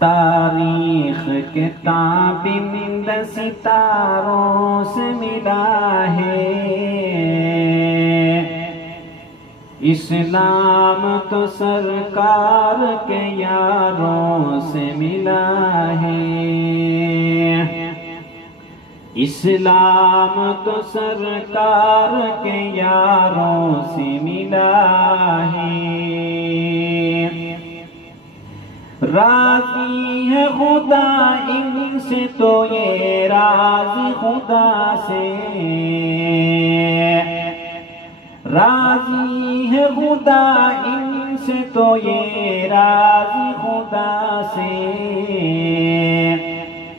تاریخ کے تابند ستاروں سے ملا ہے، اسلام تو سرکار کے یاروں سے ملا ہے، اسلام تو سرکار کے یاروں سے ملا ہے۔ راضی ہے خدا ان سے تو یہ راضی خدا سے، راضی ہے خدا ان سے تو یہ راضی خدا سے،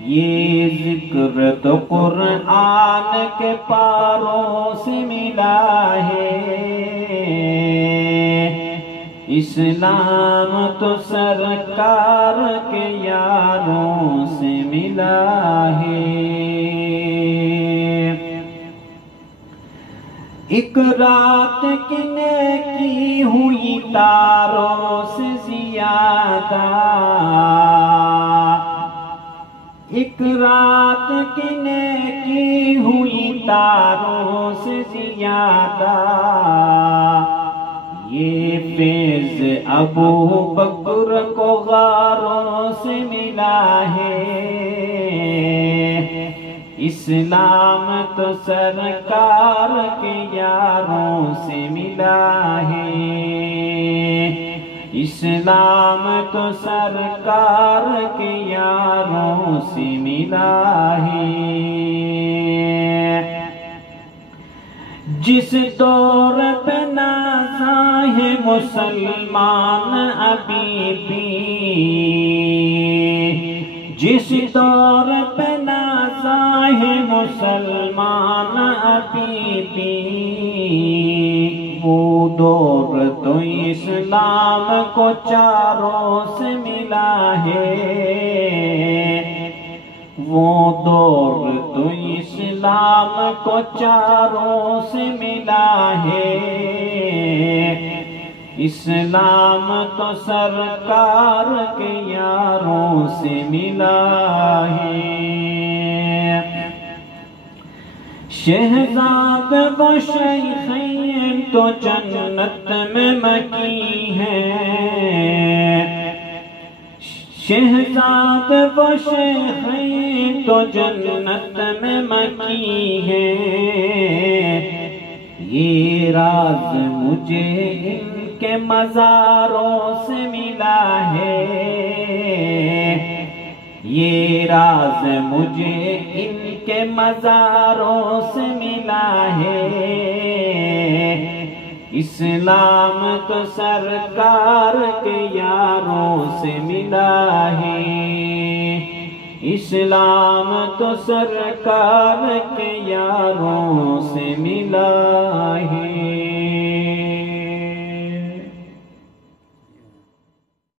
یہ ذکر تو قرآن کے پاروں سے ملا ہے، اسلام تو سرکار کے یاروں سے ملا ہے۔ ایک رات کی نیکی ہوئی تاروں سے زیادہ، ایک رات کی نیکی ہوئی تاروں سے زیادہ، یہ فیض ابو بکر کو غاروں سے ملا ہے، اسلام تو سرکار کے یاروں سے ملا ہے، اسلام تو سرکار کے یاروں سے ملا ہے۔ جس دور پہ نازاں ہے مسلمان ابھی بھی، جس دور پہ نازاں ہے مسلمان ابھی بھی، وہ دور تو اسلام کو چاروں سے ملا ہے، وہ دور تو اسلام کو چاروں سے ملا ہے، اسلام تو سرکار کے یاروں سے ملا ہے۔ شہزاد و شیخین تو جنت میں مکی ہیں، شہزاد و شیخین تو جنت میں مکی ہیں، یہ راز مجھے ان کے مزاروں سے ملا ہے، یہ راز مجھے ان کے مزاروں سے ملا ہے، اسلام تو سرکار کے یاروں سے ملا ہے، اسلام تو سرکار کے یاروں سے ملا ہے۔